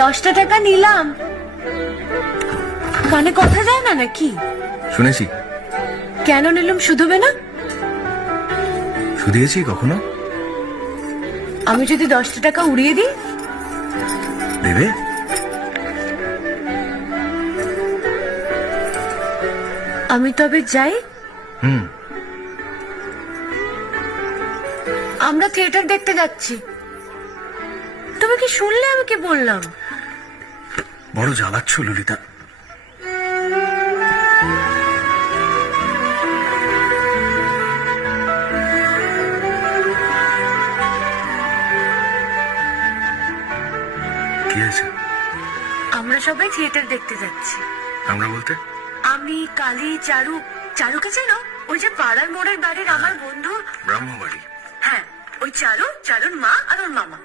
10টা টাকা নিলাম, কানে কথা যায় না নাকি? শুনেছি। কেন নিলাম? শুধবে না? শুধিয়েছি কখনো? আমি যদি 10টা টাকা উড়িয়ে দিই? দেবে? আমি তবে যাই। আমরা থিয়েটার দেখতে যাচ্ছি। তুমি কি শুনলে আমি কি বললাম? বড় জ্বালাচ্ছ ললিতা। কি আছে? আমরা সবাই থিয়েটার দেখতে যাচ্ছি। আমরা বলতে? আমি, কালী, চারু। চারুকে চেনো? ওই যে পাড়ার মোড়ের বাড়ির আমার বন্ধু। ব্রাহ্মবাড়ি। হ্যাঁ, ওই চারু, চারুর মা আর ওর মামা।